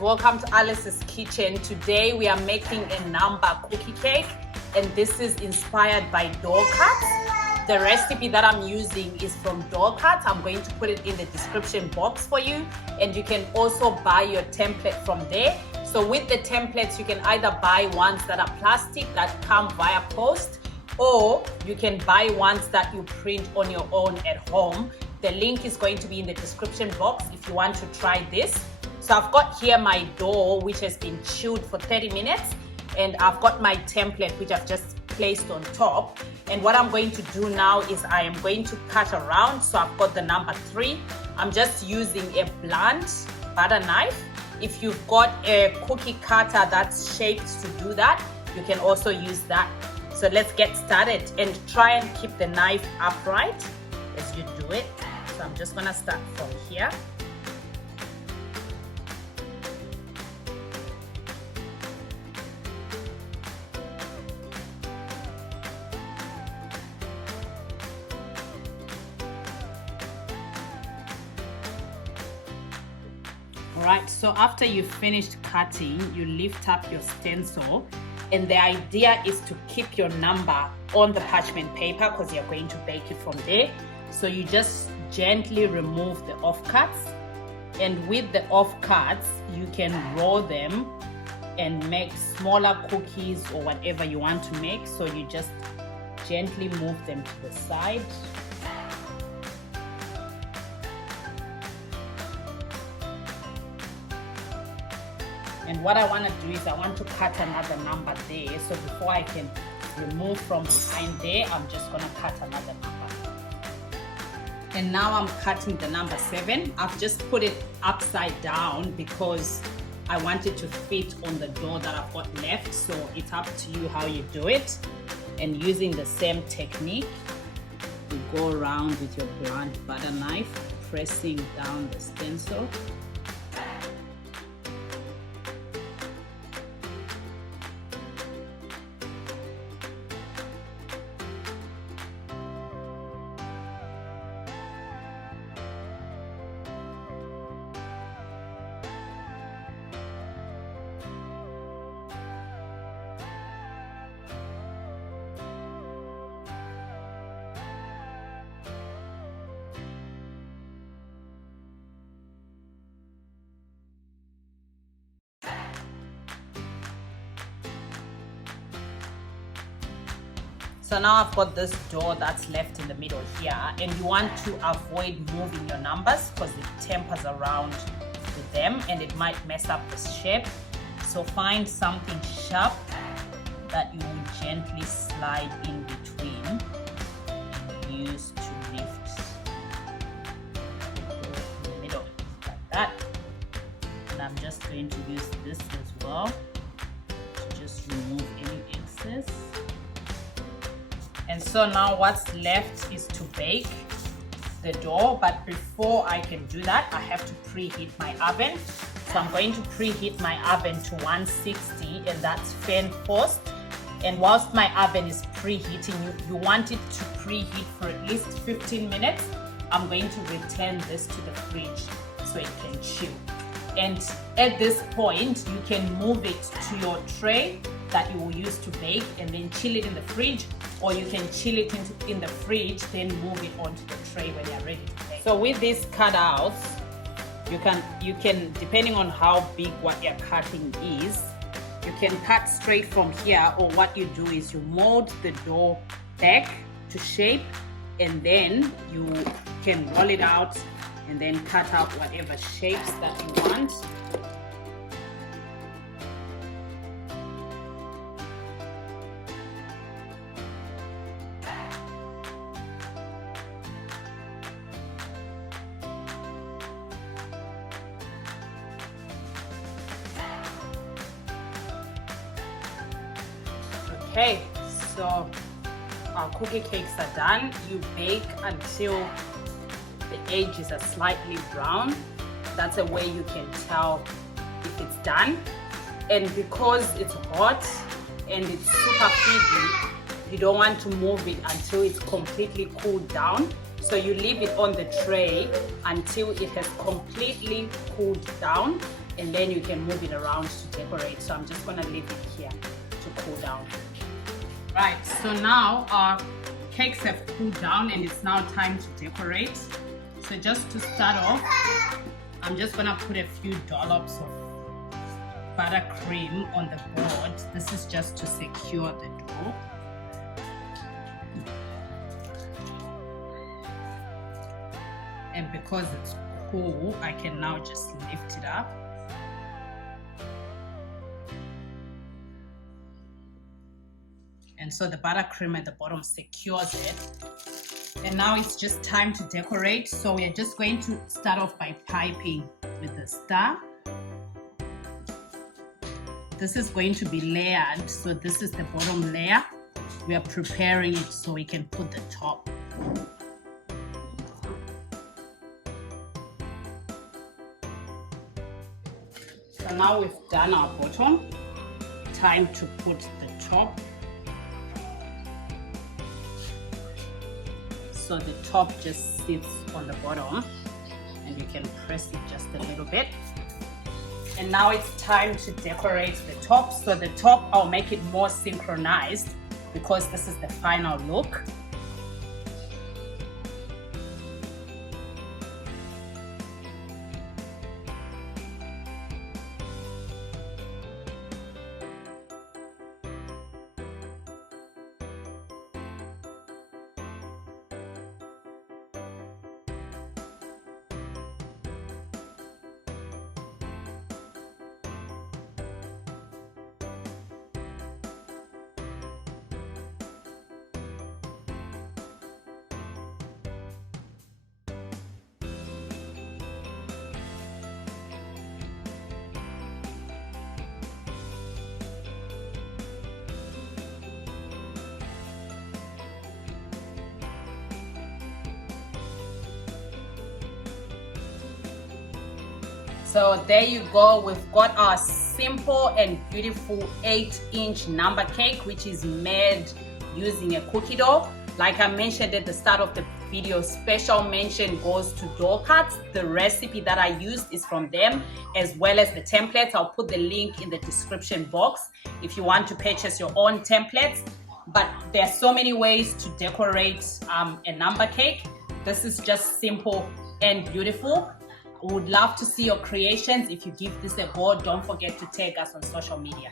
Welcome to Alice's Kitchen. Today we are making a number cookie cake, and this is inspired by dough cuts. The recipe that I'm using is from dough cuts. I'm going to put it in the description box for you, and you can also buy your template from there. So with the templates, you can either buy ones that are plastic that come via post, or you can buy ones that you print on your own at home. The link is going to be in the description box if you want to try this. So I've got here my dough, which has been chilled for 30 minutes, and I've got my template, which I've just placed on top. And what I'm going to do now is I am going to cut around. So I've got the number 3. I'm just using a blunt butter knife. If you've got a cookie cutter that's shaped to do that, you can also use that. So let's get started, and try and keep the knife upright as you do it. So I'm just gonna start from here. Alright, so after you've finished cutting, you lift up your stencil, and the idea is to keep your number on the parchment paper because you're going to bake it from there. So you just gently remove the offcuts, and with the offcuts you can roll them and make smaller cookies or whatever you want to make. So you just gently move them to the side. And what I want to do is I want to cut another number there. So before I can remove from behind there, I'm just going to cut another number. And now I'm cutting the number 7. I've just put it upside down because I want it to fit on the dough that I've got left. So it's up to you how you do it. And using the same technique, you go around with your blunt butter knife, pressing down the stencil. So now I've got this dough that's left in the middle here, and you want to avoid moving your numbers because it tempers around with them and it might mess up the shape. So find something sharp that you will gently slide in between and use to lift the dough in the middle, like that. And I'm just going to use this as well to just remove any excess. And so now what's left is to bake the dough, but before I can do that, I have to preheat my oven. So I'm going to preheat my oven to 160, and that's fan forced. And whilst my oven is preheating, you want it to preheat for at least 15 minutes. I'm going to return this to the fridge so it can chill. And at this point, you can move it to your tray that you will use to bake and then chill it in the fridge, or you can chill it in the fridge, then move it onto the tray when you're ready to bake. So with these cutouts, you can, depending on how big what you're cutting is, you can cut straight from here, or what you do is you mold the dough back to shape, and then you can roll it out and then cut out whatever shapes that you want. Okay, so our cookie cakes are done. You bake until the edges are slightly brown. That's a way you can tell if it's done. And because it's hot and it's super fizzy, you don't want to move it until it's completely cooled down. So you leave it on the tray until it has completely cooled down. and then you can move it around to decorate. So I'm just gonna leave it here to cool down. Right, so now our cakes have cooled down and it's now time to decorate. So just to start off, I'm just gonna put a few dollops of buttercream on the board. This is just to secure the dough. And because it's cool, I can now just lift it up. And so the buttercream at the bottom secures it. And now it's just time to decorate. So we're just going to start off by piping with the star. This is going to be layered. So this is the bottom layer. We are preparing it so we can put the top. So now we've done our bottom. Time to put the top. So the top just sits on the bottom and you can press it just a little bit. And now it's time to decorate the top. So the top, I'll make it more synchronized because this is the final look. So there you go, we've got our simple and beautiful 8-inch number cake, which is made using a cookie dough. Like I mentioned at the start of the video, special mention goes to dough cuts. The recipe that I used is from them, as well as the templates. I'll put the link in the description box if you want to purchase your own templates. But there are so many ways to decorate a number cake. This is just simple and beautiful. I would love to see your creations. If you give this a go, don't forget to tag us on social media.